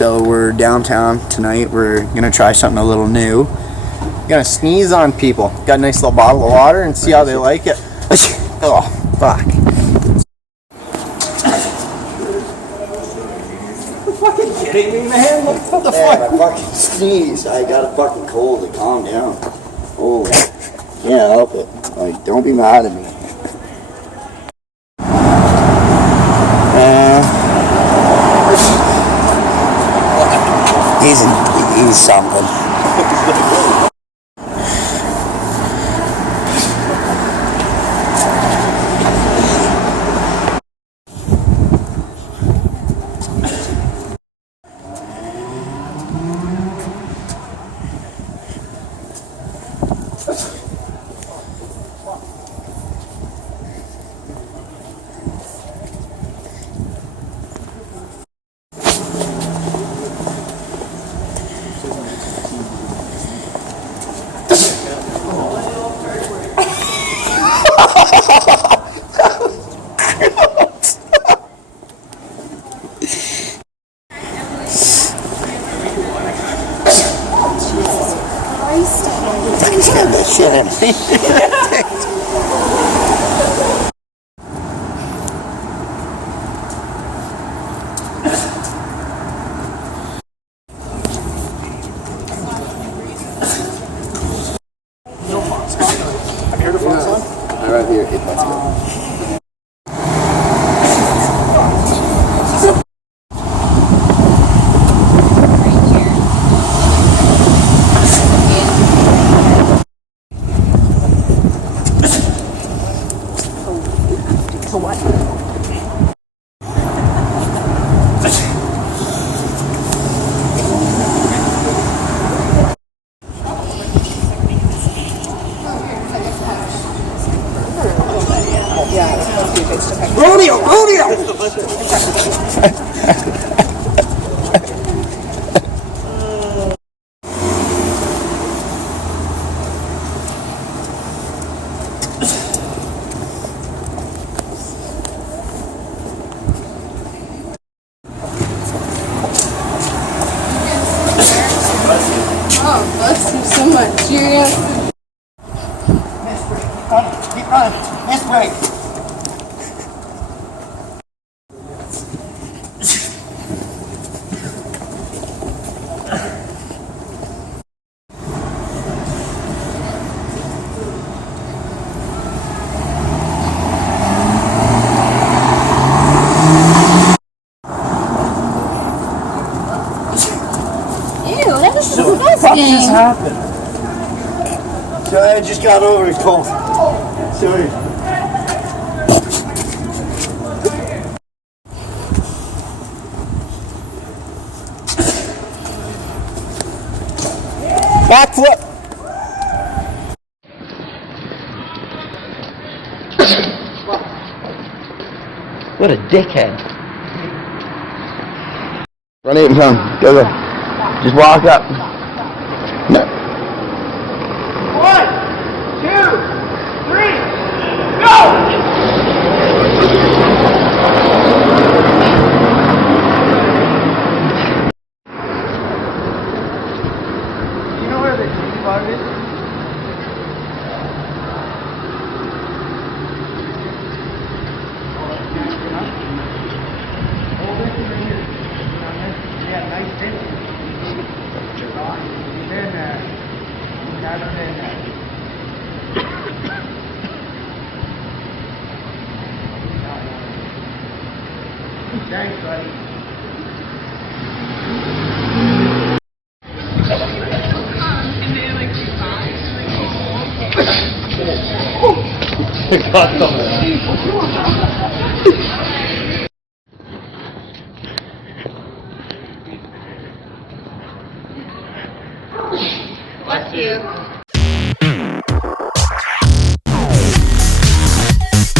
So we're downtown tonight. We're gonna try something a little new. Gonna sneeze on people. Got a nice little bottle of water and see how they like it. Oh, fuck. Fucking kidding me, man? What the fuck? I fucking sneezed. I got a fucking cold. Calm down. Holy. Can't help it. Like, don't be mad at me. He's something. That shit in me. Have you heard of Fox Song? Right here. Let's go. Rodeo! Oh, bless you so much. You're gonna... Keep running. This way. Ew, that is What just disgusting. happened? So I just got over the cold. Sorry. Backflip! What a dickhead. Run 8 and come. Go. Just walk up. No. 1, 2, 3, go! You know where the TV bar is? Yeah, nice thing. Thanks, buddy. Bless you.